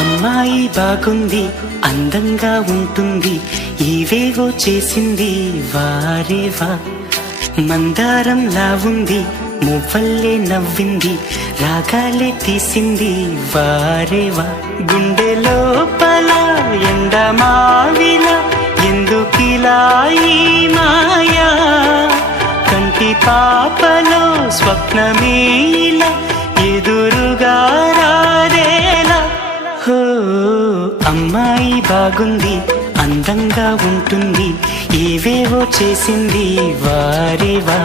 అమ్మాయి బాగుంది, అందంగా ఉంటుంది, ఏవేవో చేసింది వారేవా. మందారంలా ఉంది, మువ్వల్లే నవ్వింది, రాగాలే తీసింది వారేవా. గుండె లోపల ఎండమావిలా ఎందుకిలా ఈ మాయా, కంటి పాపలో స్వప్నమేలా ఎదురుగా రాదేలా. హో అమ్మాయి బాగుంది, అందంగా ఉంటుంది, ఏవేవో చేసింది వారేవా.